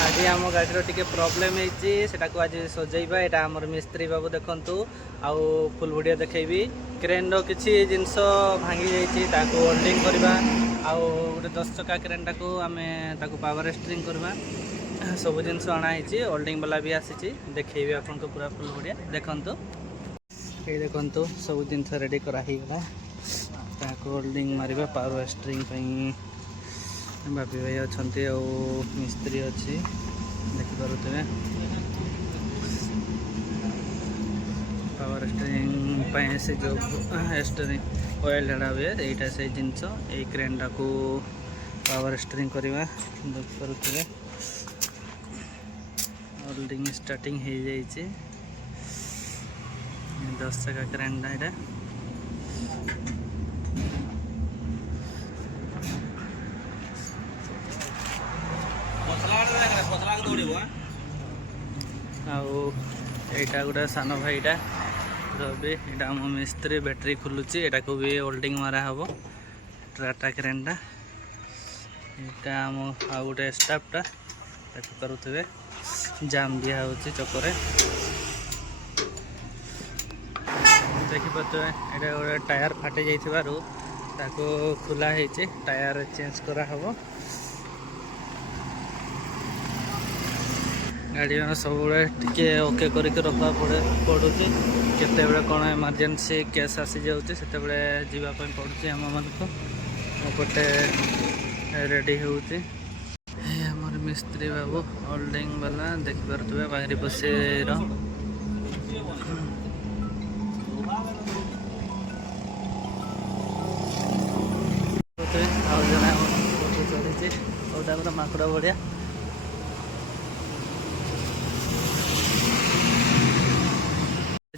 आज आम गाड़ी टी प्रोब्लेम होता आज सजेबा यहाँ आम मिस्त्री बाबू देखु आउ फुल वीडियो देखी क्रेन किसी जिनस भांगी जाइए होल्डिंग करवा आउ गोटे 10 चक्का क्रेन टाक आम पावर स्ट्रिंग करवा सब जिन अणाई होल्डिंग वाला भी आसी देखी आपको पूरा फुल वीडियो देखु ये देखु सब जिन रेडी कराला होल्डिंग मारिबा पावर स्ट्रिंग बापी भाई अच्छा मिस्त्री अच्छी देखिपे पावर स्टीयरिंग से जो स्टीयरिंग ऑयल ढड़ा हुए यहाँ से जिनस ये क्रेन टाक पावर स्टीयरिंग करवा देखिपे होल्डिंग स्टार्टिंग हो जाइए 10 चक्का क्रेन टा आईटा गोटे सान भाईटा रवि यहाँ आम मिस्त्री बैटेरी खुलुची यहाँ को भी होल्डिंग मारा हम टाटा क्रेनटा यहाँ आम आ गोटे स्टाफटा करुवे जाम दिया चक्कर देखिपे यहाँ गोटे टायर फाटी जाइए खुला होती टायर चेंज करा हम गाड़ी में सब टे ओके करके रखा पड़ू केते कौन इमरजेंसी केस आसी जाऊँगी से जावाई पड़ुची आम मानते रेडी होती आमर मिस्त्री बाबू होल्डिंग वाला देखिपे बाहरी बसी चढ़ी माकड़ बढ़िया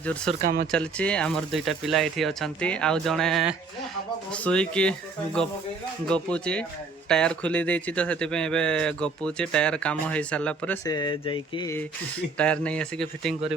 जोरसोर कम चलती आमर दुईटा पिला ये अच्छा आउ जड़े शुईकी गपुची टायर खोली देती तो से गपुची टायर कम हो सारापर से टायर नहीं आसिक फिटिंग कर।